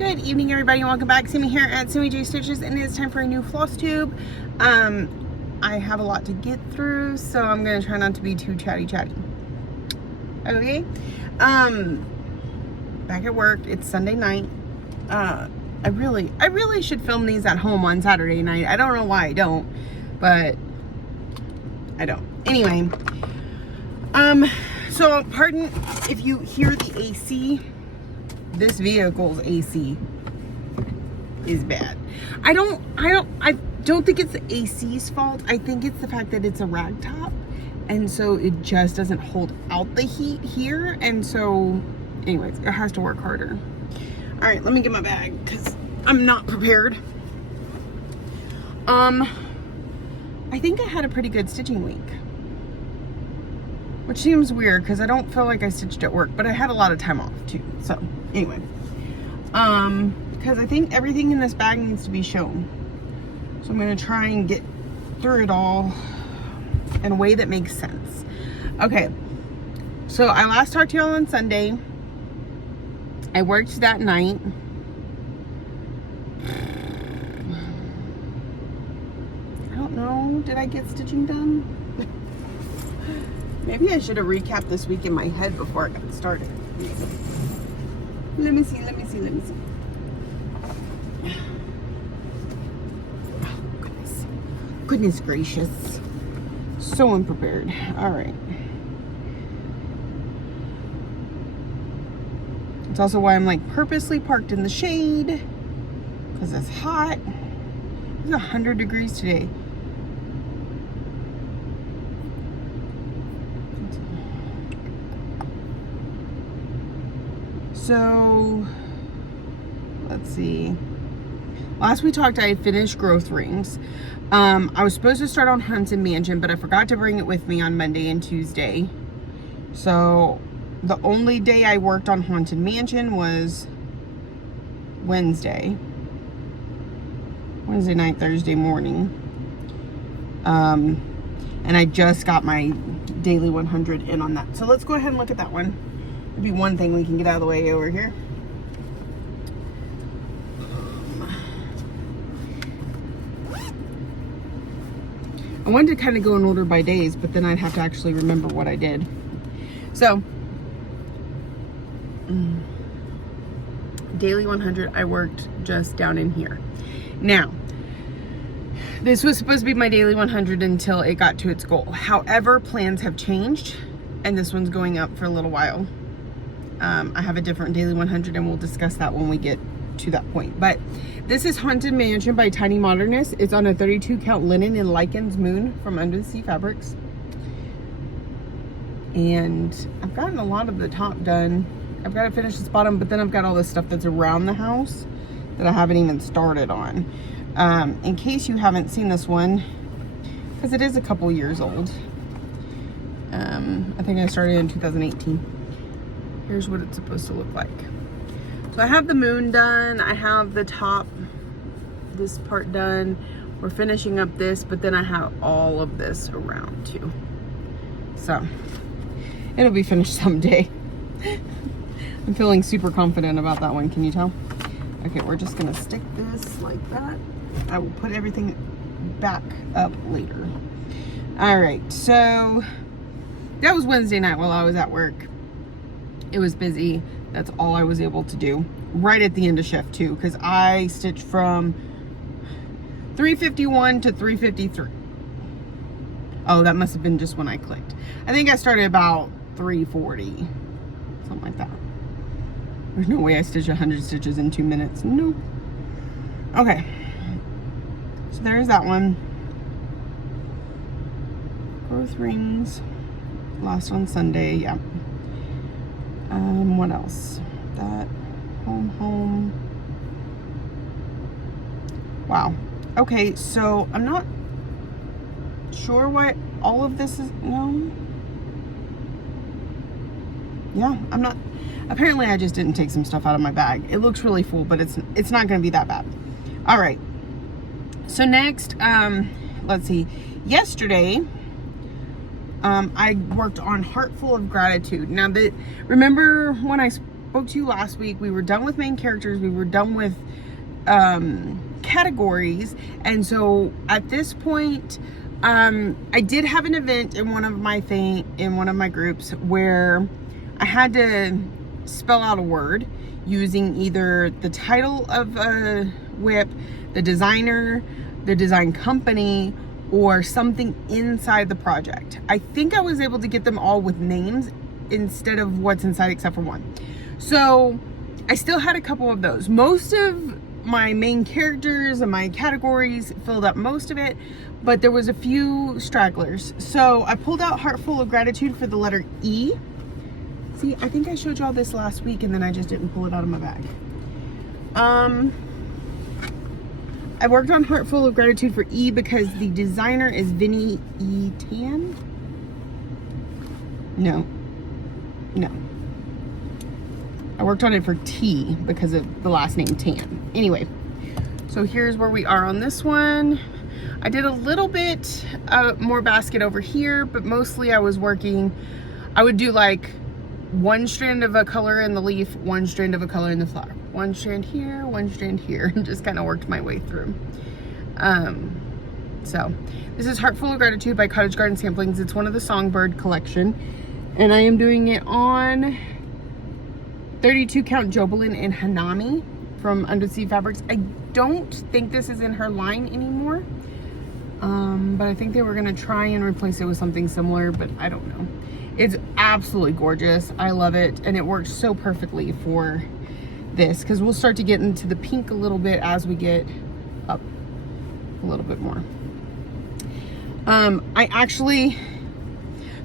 Good evening, everybody. Welcome back. Simi here at Simi J Stitches, and it's time for a new Flosstube. I have a lot to get through, so I'm gonna try not to be too chatty. Okay. Back at work. It's Sunday night. I really should film these at home on Saturday night. I don't know why I don't, but I don't. Anyway, so pardon if you hear the AC. This vehicle's AC is bad. I don't think it's the AC's fault. I think it's the fact that it's a rag top, and so it just doesn't hold out the heat here. And so, anyways, it has to work harder. All right, let me get my bag because I'm not prepared. I think I had a pretty good stitching week, which seems weird because I don't feel like I stitched at work, but I had a lot of time off too. So anyway, because I think everything in this bag needs to be shown. So I'm going to try and get through it all in a way that makes sense. Okay, so I last talked to y'all on Sunday. I worked that night. I don't know, did I get stitching done? Maybe I should have recapped this week in my head before I got started. Let me see. Oh, goodness gracious. So unprepared. All right. It's also why I'm like purposely parked in the shade, because it's hot. It's 100 degrees today. So, let's see. Last we talked, I finished growth rings. I was supposed to start on Haunted Mansion, but I forgot to bring it with me on Monday and Tuesday. So, the only day I worked on Haunted Mansion was Wednesday night, Thursday morning. And I just got my daily 100 in on that. So let's go ahead and look at that one. It'd be one thing we can get out of the way over here. I wanted to kind of go in order by days, but then I'd have to actually remember what I did. So, daily 100, I worked just down in here. Now, this was supposed to be my daily 100 until it got to its goal. However, plans have changed, and this one's going up for a little while. I have a different daily 100, and we'll discuss that when we get to that point. But this is Haunted Mansion by Tiny Modernist. It's on a 32 count linen in Lycan's Moon from Under the Sea Fabrics. And I've gotten a lot of the top done. I've got to finish this bottom, but then I've got all this stuff that's around the house that I haven't even started on. In case you haven't seen this one, because it is a couple years old. I think I started in 2018. Here's what it's supposed to look like. So I have the moon done. I have the top, this part done. We're finishing up this, but then I have all of this around too. So it'll be finished someday. I'm feeling super confident about that one. Can you tell? Okay, we're just gonna stick this like that. I will put everything back up later. All right, so that was Wednesday night while I was at work. It was busy. That's all I was able to do. Right at the end of shift too, because I stitched from 3:51 to 3:53. Oh, that must have been just when I clicked. I think I started about 3:40, something like that. There's no way I stitched 100 stitches in 2 minutes. No. Okay. So there's that one. Growth rings. Last on Sunday, yeah. What else? That home. Wow. Okay, so I'm not sure what all of this is. No. Yeah, I'm not. Apparently, I just didn't take some stuff out of my bag. It looks really full, but it's not going to be that bad. All right. So next, let's see. Yesterday, I worked on Heart Full of Gratitude. Now, remember when I spoke to you last week, we were done with main characters, we were done with categories, and so at this point, I did have an event in one of my groups where I had to spell out a word using either the title of a whip, the designer, the design company, or something inside the project. I think I was able to get them all with names instead of what's inside except for one. So I still had a couple of those. Most of my main characters and my categories filled up most of it, but there was a few stragglers. So I pulled out Heart Full of Gratitude for the letter E. See, I think I showed y'all this last week and then I just didn't pull it out of my bag. I worked on Heart Full of Gratitude for E because the designer is Vinny E. Tan. No. I worked on it for T because of the last name Tan. Anyway, so here's where we are on this one. I did a little bit more basket over here, but mostly I would do like one strand of a color in the leaf, one strand of a color in the flower, one strand here, and just kind of worked my way through. So this is Heart Full of Gratitude by Cottage Garden Samplings. It's one of the Songbird collection, and I am doing it on 32 count Jobelin and Hanami from Undersea Fabrics. I don't think this is in her line anymore, but I think they were gonna try and replace it with something similar, but I don't know. It's absolutely gorgeous. I love it, and it works so perfectly for this because we'll start to get into the pink a little bit as we get up a little bit more.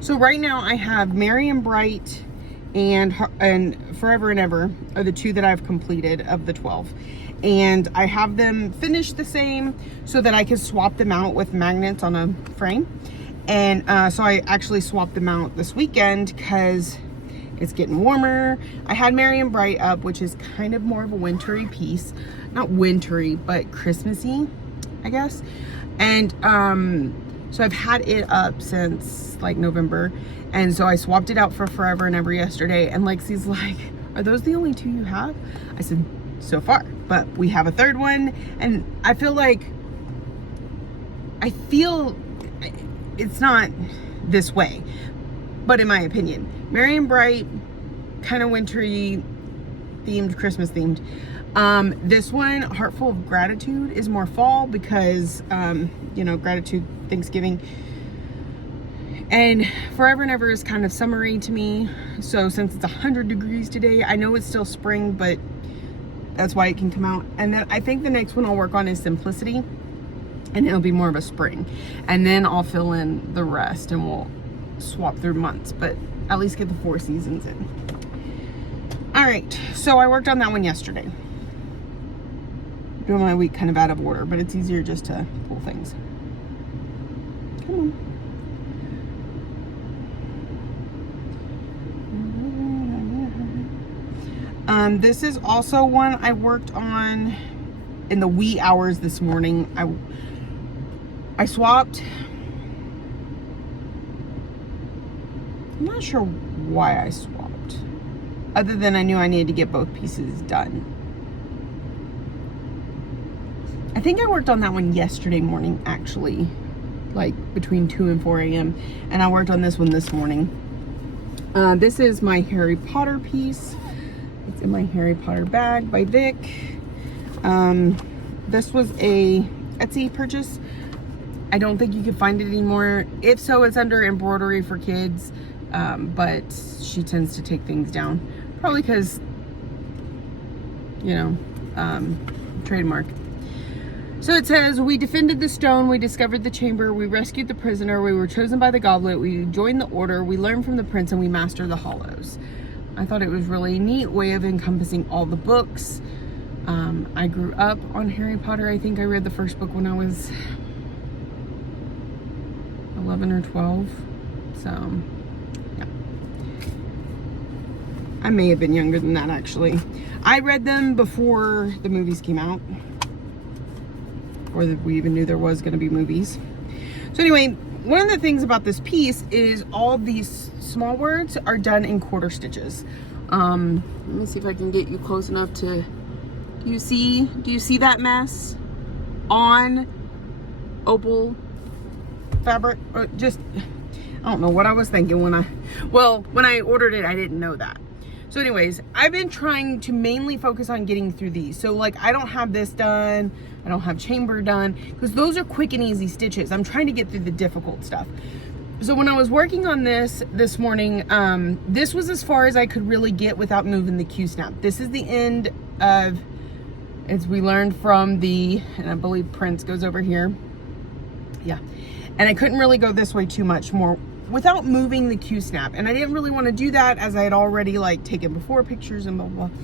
So right now I have Merry and Bright and Forever and Ever are the two that I've completed of the 12, and I have them finished the same so that I can swap them out with magnets on a frame. And so I actually swapped them out this weekend because it's getting warmer. I had Merry and Bright up, which is kind of more of a wintry piece. Not wintry, but Christmassy, I guess. And so I've had it up since like November. And so I swapped it out for Forever and Ever yesterday. And Lexi's like, are those the only two you have? I said, so far. But we have a third one. And I feel it's not this way, but in my opinion, Merry and Bright, kind of wintry themed, Christmas themed. This one, Heart Full of Gratitude, is more fall because, gratitude, Thanksgiving. And Forever and Ever is kind of summery to me. So since it's 100 degrees today, I know it's still spring, but that's why it can come out. And then I think the next one I'll work on is Simplicity, and it'll be more of a spring. And then I'll fill in the rest and we'll swap through months, but at least get the 4 seasons in. All right, so I worked on that one yesterday. Doing my week kind of out of order, but it's easier just to pull things. Come on. This is also one I worked on in the wee hours this morning. I swapped. I'm not sure why I swapped, other than I knew I needed to get both pieces done. I think I worked on that one yesterday morning, actually, like between 2 and 4 a.m. And I worked on this one this morning. This is my Harry Potter piece. It's in my Harry Potter bag by Vic. This was a Etsy purchase. I don't think you can find it anymore. If so, it's under embroidery for kids, but she tends to take things down, probably because, trademark. So it says, we defended the stone, we discovered the chamber, we rescued the prisoner, we were chosen by the goblet, we joined the order, we learned from the prince, and we mastered the hollows. I thought it was really a neat way of encompassing all the books. I grew up on Harry Potter. I think I read the first book when I was 11 or 12. So, yeah. I may have been younger than that, actually. I read them before the movies came out, or that we even knew there was going to be movies. So anyway, one of the things about this piece is all these small words are done in quarter stitches. Let me see if I can get you close enough to, do you see that mess on opal fabric? Or just, I don't know what I was thinking when I ordered it, I didn't know that. So anyways, I've been trying to mainly focus on getting through these. So like, I don't have this done, I don't have chamber done, because those are quick and easy stitches. I'm trying to get through the difficult stuff. So when I was working on this morning, this was as far as I could really get without moving the Q-snap. This is the end of, as we learned from and I believe Prince goes over here. Yeah. And I couldn't really go this way too much more without moving the Q-snap. And I didn't really want to do that, as I had already like taken before pictures and blah, blah, blah.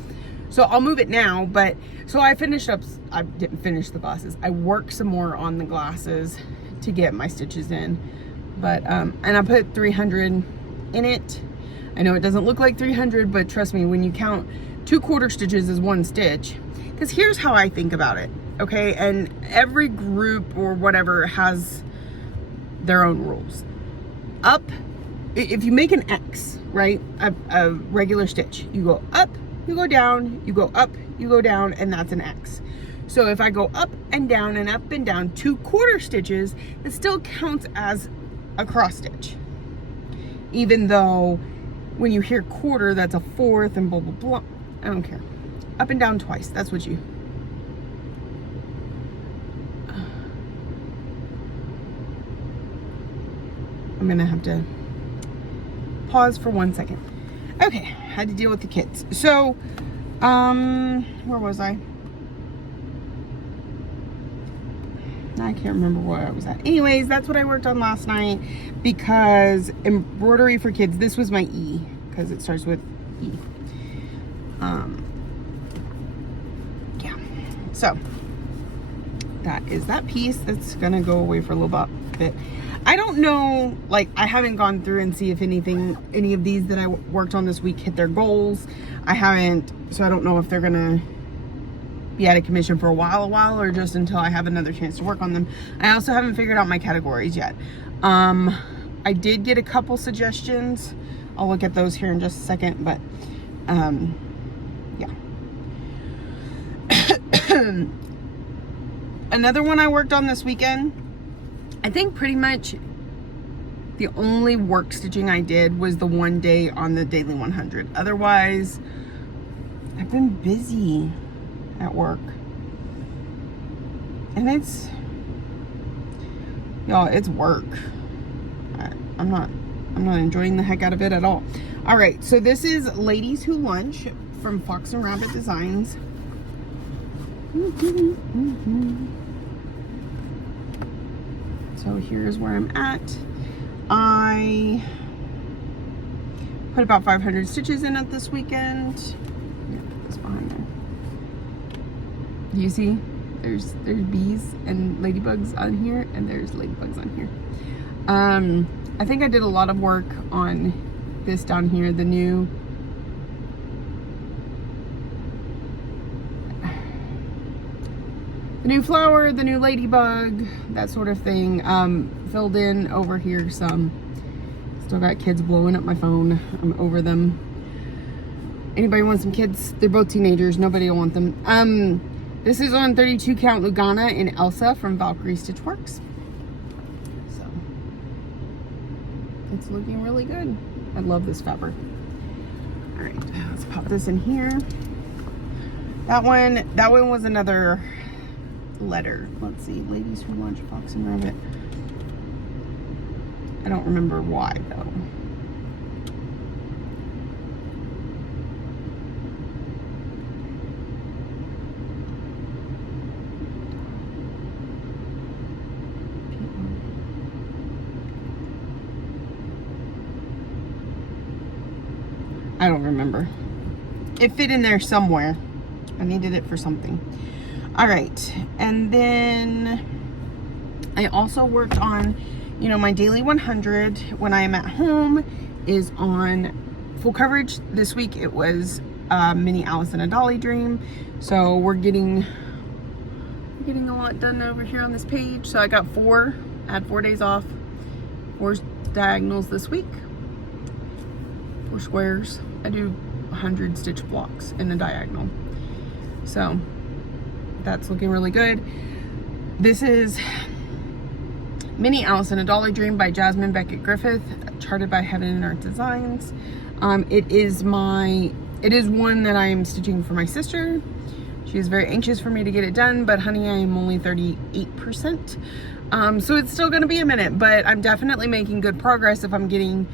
So I'll move it now, but so I didn't finish the glasses. I worked some more on the glasses to get my stitches in. But, and I put 300 in it. I know it doesn't look like 300, but trust me, when you count 2 quarter stitches as 1 stitch, because here's how I think about it, okay? And every group or whatever has their own rules. Up, if you make an X, right? A regular stitch, you go up, you go down, you go up, you go down, and that's an X. So if I go up and down 2 quarter stitches, it still counts as a cross stitch, even though when you hear quarter, that's a 4th and blah blah blah. I don't care. Up and down twice, that's what you, I'm gonna have to pause for 1 second. Okay, had to deal with the kids. So where was I can't remember where I was at. Anyways, that's what I worked on last night, because embroidery for kids, this was my E, because it starts with E. Yeah, so that is that piece. That's gonna go away for a little bit. I don't know, like, I haven't gone through and see if any of these that I worked on this week hit their goals. I haven't, so I don't know if they're gonna be out of commission for a while, or just until I have another chance to work on them. I also haven't figured out my categories yet. I did get a couple suggestions. I'll look at those here in just a second, but yeah. Another one I worked on this weekend, I think pretty much the only work stitching I did was the one day on the daily 100. Otherwise, I've been busy at work, and it's, y'all, it's work. I'm not enjoying the heck out of it at all. All right, so this is Ladies Who Lunch from Fox and Rabbit Designs. So here's where I'm at. I put about 500 stitches in it this weekend. Yeah, it's behind there. Do you see? There's bees and ladybugs on here, and there's ladybugs on here. I think I did a lot of work on this down here, the new flower, the new ladybug, that sort of thing. Filled in over here some. Still got kids blowing up my phone. I'm over them. Anybody want some kids? They're both teenagers. Nobody will want them. This is on 32 count Lugana in Elsa from Valkyrie Stitchworks. So it's looking really good. I love this fabric. All right, let's pop this in here. That one was another letter. Let's see, Ladies Who Lunch, Fox and Rabbit. I don't remember why though. I don't remember. It fit in there somewhere. I needed it for something. All right, and then I also worked on, you know, my daily 100 when I am at home is on full coverage. This week it was mini Allison a Dolly Dream. So we're getting a lot done over here on this page. So I got I had 4 days off, 4 diagonals this week, 4 squares. I do 100 stitch blocks in the diagonal. So that's looking really good. This is Mini Allison, a Dolly Dream by Jasmine Beckett Griffith, charted by Heaven and Earth Designs. It is one that I am stitching for my sister. She is very anxious for me to get it done, but honey, I am only 38%. So it's still gonna be a minute, but I'm definitely making good progress if I'm getting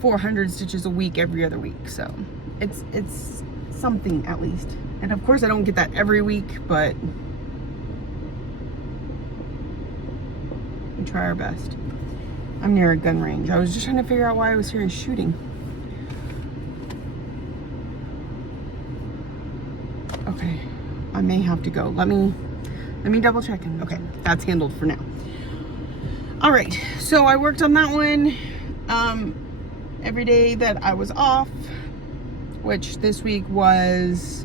400 stitches a week every other week. So it's something at least. And of course I don't get that every week, but we try our best. I'm near a gun range. I was just trying to figure out why I was hearing shooting. Okay, I may have to go. Let me double check in. Okay, that's handled for now. All right, so I worked on that one every day that I was off, which this week was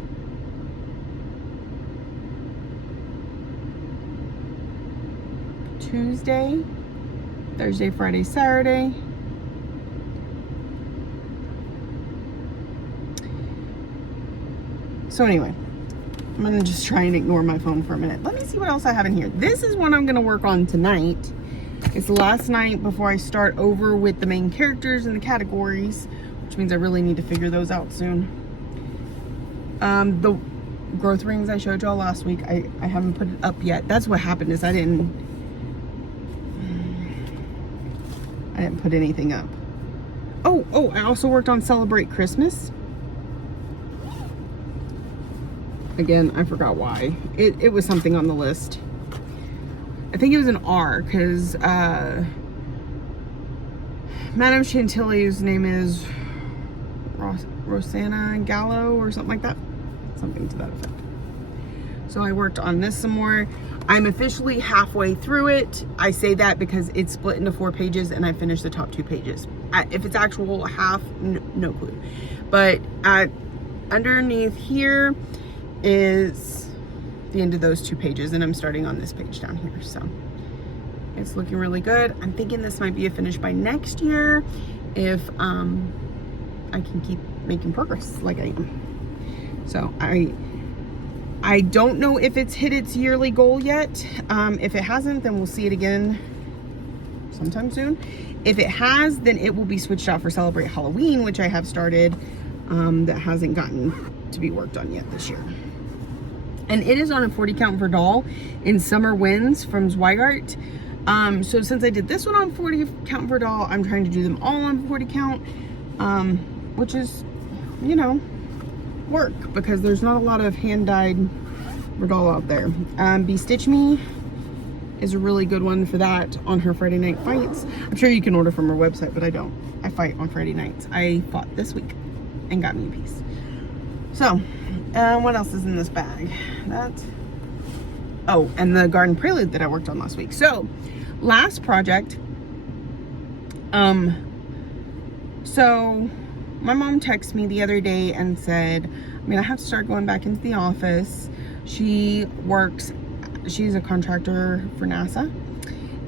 Tuesday, Thursday, Friday, Saturday. So anyway, I'm gonna just try and ignore my phone for a minute. Let me see what else I have in here. This is one I'm gonna work on tonight. It's the last night before I start over with the main characters and the categories, which means I really need to figure those out soon. The growth rings I showed y'all last week, I haven't put it up yet. That's what happened, is I didn't put anything up. Oh, I also worked on Celebrate Christmas. Again, I forgot why. It was something on the list. I think it was an R, because Madame Chantilly's name is Rosanna Gallo or something like that. Something to that effect. So I worked on this some more. I'm officially halfway through it. I say that because it's split into 4 pages and I finished the top 2 pages. If it's actual half, no clue. But underneath here is the end of those 2 pages, and I'm starting on this page down here. So it's looking really good. I'm thinking this might be a finish by next year if I can keep making progress like I am. So I don't know if it's hit its yearly goal yet. If it hasn't, then we'll see it again sometime soon. If it has, then it will be switched out for Celebrate Halloween, which I have started, that hasn't gotten to be worked on yet this year. And it is on a 40 count for doll in Summer Winds from Zweigart. So since I did this one on 40 count for doll, I'm trying to do them all on 40 count, which is, you know, work, because there's not a lot of hand-dyed doll out there. Be Stitch Me is a really good one for that on her Friday night fights. I'm sure you can order from her website, but I don't. I fight on Friday nights. I fought this week and got me a piece. So, what else is in this bag? Oh, and the Garden Prelude that I worked on last week. So, last project, so my mom texted me the other day and said, I'm gonna have to start going back into the office. She's a contractor for NASA,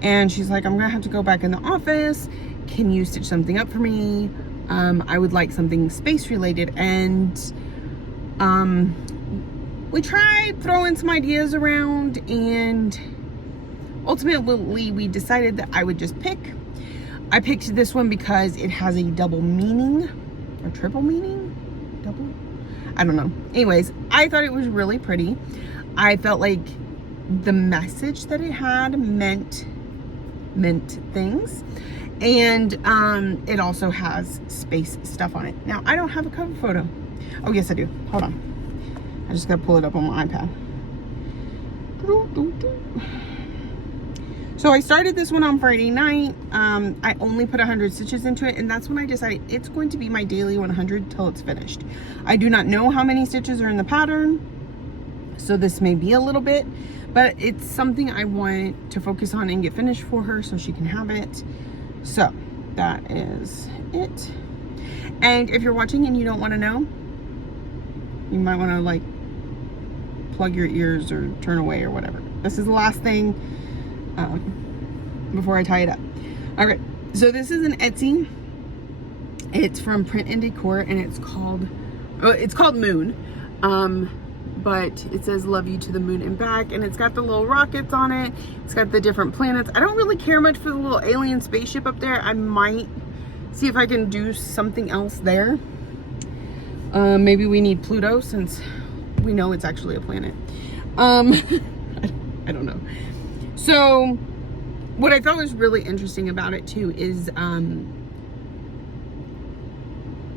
and she's like, I'm gonna have to go back in the office. Can you stitch something up for me? I would like something space related. And we tried throwing some ideas around, and ultimately we decided that I would just pick. I picked this one because it has a double meaning, or triple meaning, double, I don't know. Anyways, I thought it was really pretty. I felt like the message that it had meant things, and it also has space stuff on it. Now, I don't have a cover photo. Oh yes I do, hold on, I just gotta pull it up on my iPad. So I started this one on Friday night. I only put 100 stitches into it, and that's when I decided it's going to be my daily 100 till it's finished. I do not know how many stitches are in the pattern, so this may be a little bit, but it's something I want to focus on and get finished for her so she can have it. So that is it. And if you're watching and you don't want to know, you might want to like plug your ears or turn away or whatever. This is the last thing before I tie it up. All right, so this is an Etsy. It's from Print and Decor, and it's called It's called Moon. But it says love you to the moon and back, and it's got the little rockets on it. It's got the different planets. I don't really care much for the little alien spaceship up there. I might see if I can do something else there. Maybe we need Pluto, since we know it's actually a planet. I don't know. So what I thought was really interesting about it too is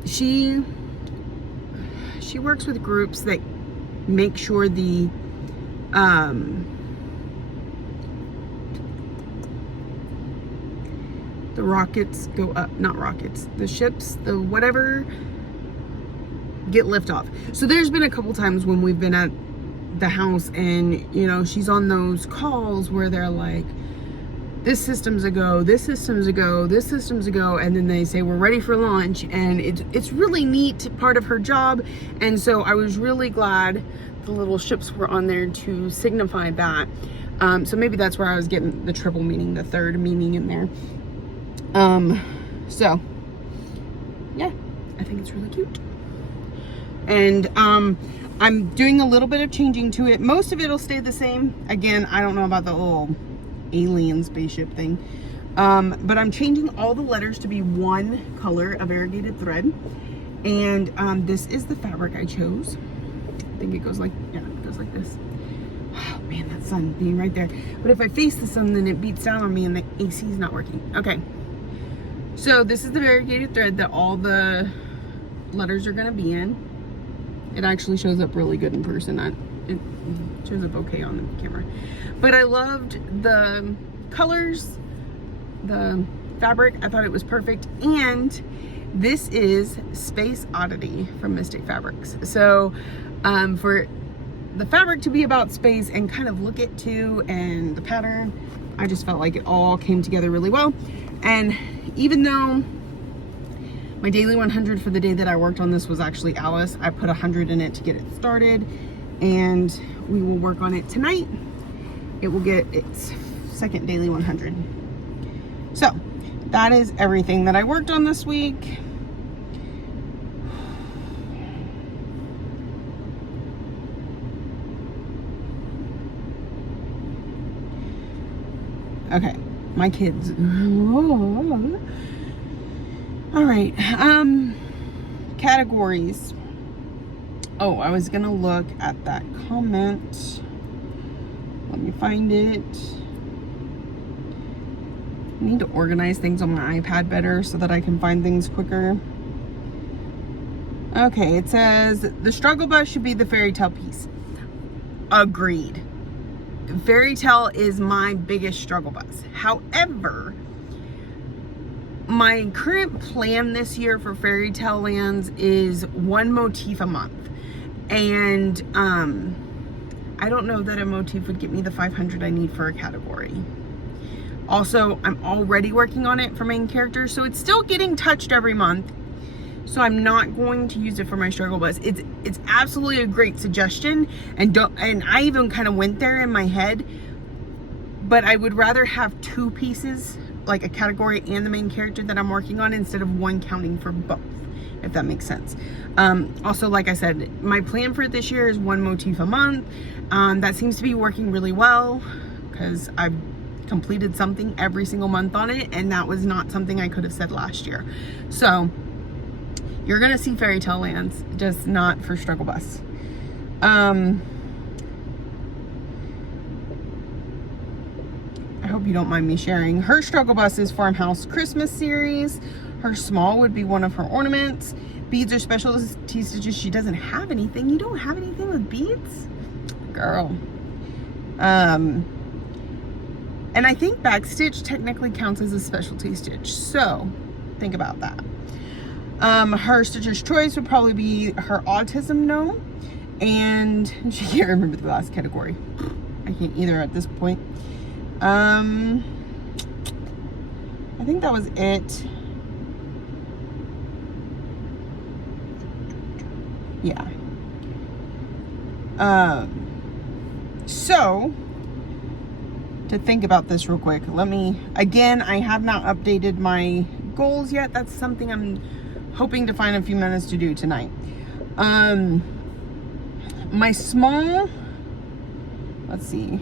she works with groups that make sure the rockets go up, not rockets, the ships, the whatever, get liftoff. So there's been a couple times when we've been at the house and, you know, she's on those calls where they're like, this system's a go, this system's a go, this system's a go, and then they say we're ready for launch, and it's really neat part of her job. And so I was really glad the little ships were on there to signify that. So maybe that's where I was getting the triple meaning, the third meaning in there. So yeah, I think it's really cute. And I'm doing a little bit of changing to it. Most of it'll stay the same. Again, I don't know about the little alien spaceship thing, but I'm changing all the letters to be one color of variegated thread. And this is the fabric I chose. I think it goes like, yeah, it goes like this. Oh man, that sun being right there. But if I face the sun, then it beats down on me and the AC is not working. Okay, so this is the variegated thread that all the letters are going to be in. It actually shows up really good in person. It shows up okay on the camera. But I loved the colors, the fabric. I thought it was perfect. And this is Space Oddity from Mystic Fabrics. So for the fabric to be about space and kind of look it too, and the pattern, I just felt like it all came together really well. And even though my daily 100 for the day that I worked on this was actually Alice, I put 100 in it to get it started, and we will work on it tonight. It will get its second daily 100. So that is everything that I worked on this week. Okay, my kids. All right, categories. Oh, I was gonna look at that comment. Let me find it. I need to organize things on my iPad better so that I can find things quicker. Okay, it says the struggle bus should be the fairy tale piece. Agreed. Fairy tale is my biggest struggle bus. However, my current plan this year for fairy tale lands is one motif a month. And I don't know that a motif would get me the 500 I need for a category. Also, I'm already working on it for main characters, so it's still getting touched every month. So I'm not going to use it for my struggle bus. It's absolutely a great suggestion, and I even kind of went there in my head, but I would rather have two pieces, like a category and the main character that I'm working on, instead of one counting for both, if that makes sense. Also, like I said, my plan for this year is one motif a month. That seems to be working really well because I've completed something every single month on it, and that was not something I could have said last year. So you're gonna see fairy tale lands, just not for struggle bus. I hope you don't mind me sharing. Her struggle bus is Farmhouse Christmas series. Her small would be one of her ornaments. Beads are specialty stitches. She doesn't have anything. You don't have anything with beads? Girl. And I think backstitch technically counts as a specialty stitch. So think about that. Her Stitcher's Choice would probably be her autism gnome. And she can't remember the last category. I can't either at this point. I think that was it. Yeah. So to think about this real quick, again, I have not updated my goals yet. That's something I'm hoping to find a few minutes to do tonight. My small, let's see,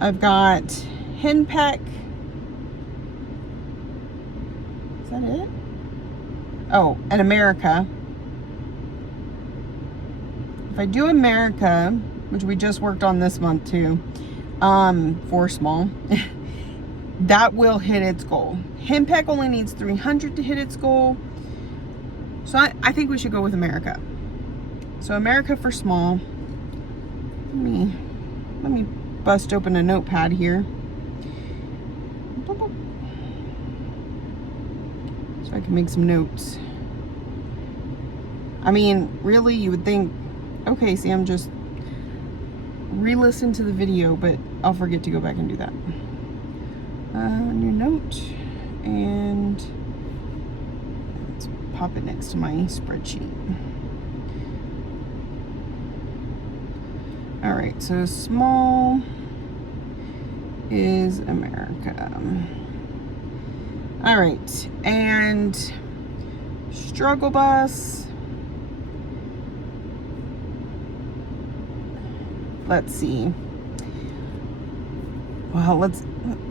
I've got henpeck. Is that it? Oh, and America. If I do America, which we just worked on this month too, for small, that will hit its goal. Henpeck only needs 300 to hit its goal. So I think we should go with America. So America for small. Let me bust open a notepad here. So I can make some notes. I mean, really, you would think, okay, Sam, just re-listen to the video, but I'll forget to go back and do that. New note, and let's pop it next to my spreadsheet. All right, so small is America. All right, and struggle bus. Let's see. Well,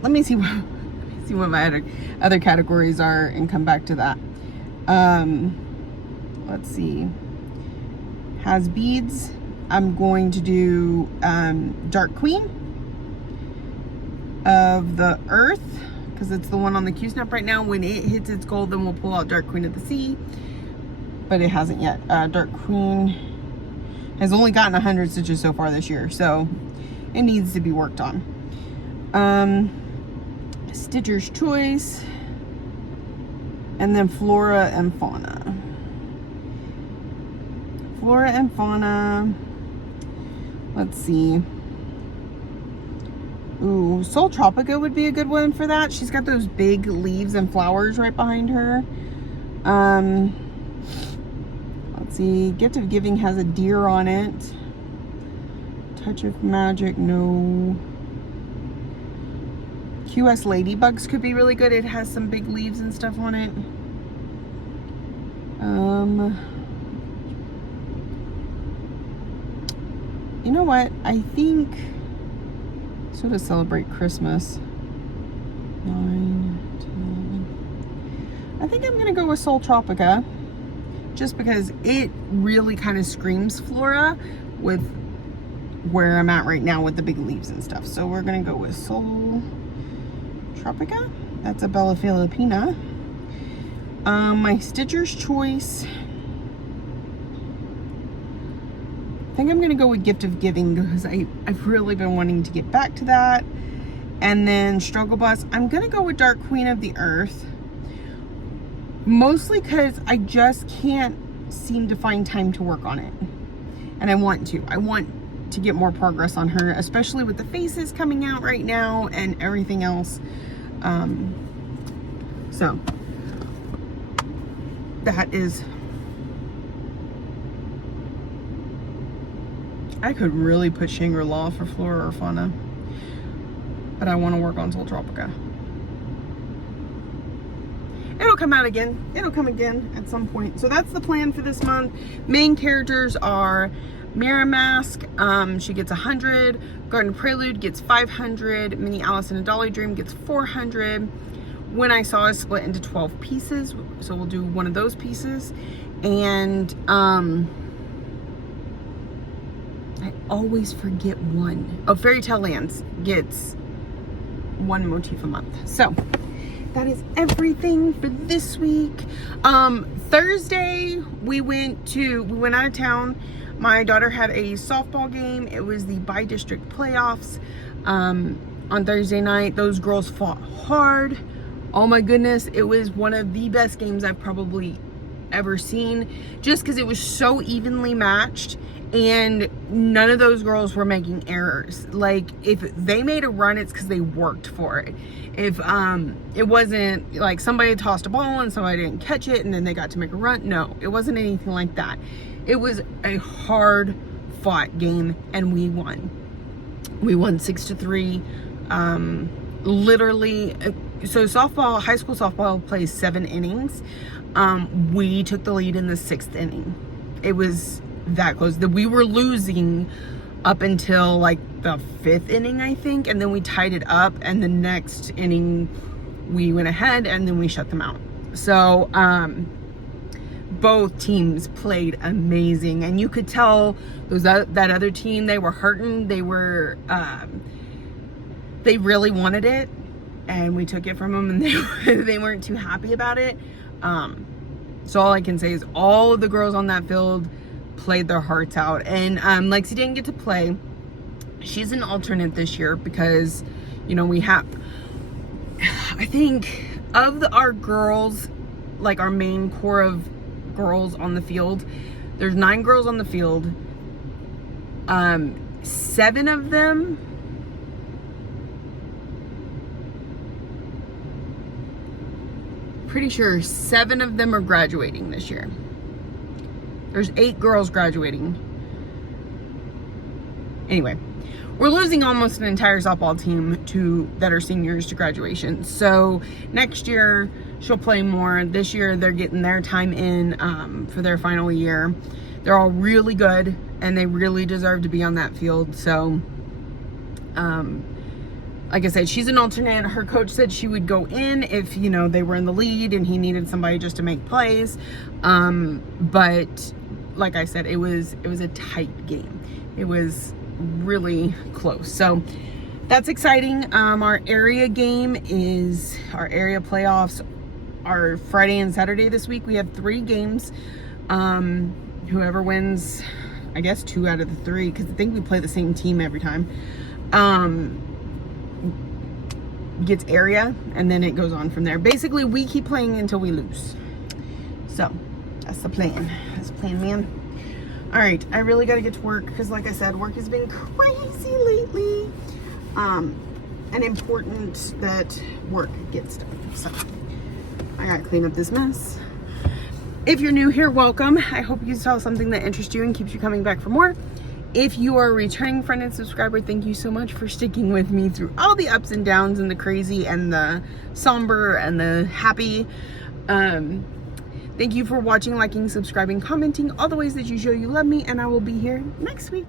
let me see what my other categories are and come back to that. Let's see. Has beads. I'm going to do Dark Queen of the Earth, because it's the one on the Q-Snap right now. When it hits its goal, then we'll pull out Dark Queen of the Sea, but it hasn't yet. Dark Queen has only gotten 100 stitches so far this year, so it needs to be worked on. Stitcher's Choice, and then Flora and Fauna. Flora and Fauna. Let's see. Ooh, Soul Tropica would be a good one for that. She's got those big leaves and flowers right behind her. Let's see. Gift of Giving has a deer on it. Touch of Magic, no. QS Ladybugs could be really good. It has some big leaves and stuff on it. You know what? I think, so to celebrate Christmas, 9, 10, 11. I think I'm going to go with Soul Tropica, just because it really kind of screams Flora with where I'm at right now with the big leaves and stuff. So we're going to go with Soul Tropica. That's a Bella Filipina. My Stitcher's Choice. I think I'm going to go with Gift of Giving, because I've really been wanting to get back to that. And then Struggle Bus, I'm going to go with Dark Queen of the Earth. Mostly because I just can't seem to find time to work on it. And I want to. I want to get more progress on her, especially with the faces coming out right now and everything else. So that is... I could really put Shangri-La for Flora or Fauna, but I want to work on Soul Tropica. It'll come out again. It'll come again at some point. So that's the plan for this month. Main characters are Mirror Mask. She gets 100. Garden Prelude gets 500. Mini Allison and Dolly Dream gets 400. When I Saw is split into 12 pieces, so we'll do one of those pieces. And I always forget one. Oh, Fairy Tale Lands gets one motif a month. So that is everything for this week. Thursday we went out of town. My daughter had a softball game. It was the bi-district playoffs on Thursday night. Those girls fought hard. Oh my goodness, it was one of the best games I've probably ever seen, just because it was so evenly matched and none of those girls were making errors. Like, if they made a run, it's because they worked for it. If it wasn't like somebody tossed a ball and somebody didn't catch it and then they got to make a run. No, it wasn't anything like that. It was a hard fought game and we won. We won 6-3. Literally, softball, high school softball plays 7 innings. We took the lead in the 6th inning. It was that close. That we were losing up until like the 5th inning, I think, and then we tied it up, and the next inning we went ahead and then we shut them out. So both teams played amazing, and you could tell that other team, they were hurting. They were they really wanted it, and we took it from them, and they weren't too happy about it. So all I can say is all of the girls on that field played their hearts out, and Lexi didn't get to play. She's an alternate this year because, you know, we have, I think of our girls, like our main core of girls on the field, there's 9 girls on the field. 7 of them, pretty sure 7 of them are graduating this year. There's 8 girls graduating. Anyway, we're losing almost an entire softball team that are seniors to graduation. So next year she'll play more. This year they're getting their time in for their final year. They're all really good, and they really deserve to be on that field. So like I said, she's an alternate. Her coach said she would go in if, you know, they were in the lead and he needed somebody just to make plays. But like I said, it was a tight game. It was really close. So that's exciting. Our area playoffs are Friday and Saturday this week. We have 3 games. Whoever wins, I guess 2 out of the 3, because I think we play the same team every time, gets area, and then it goes on from there. Basically, we keep playing until we lose. So that's the plan. That's the plan, man. All right, I really got to get to work because, like I said, work has been crazy lately. And important that work gets done. So I got to clean up this mess. If you're new here, welcome. I hope you saw something that interests you and keeps you coming back for more. If you are a returning friend and subscriber, thank you so much for sticking with me through all the ups and downs and the crazy and the somber and the happy. Thank you for watching, liking, subscribing, commenting, all the ways that you show you love me, and I will be here next week.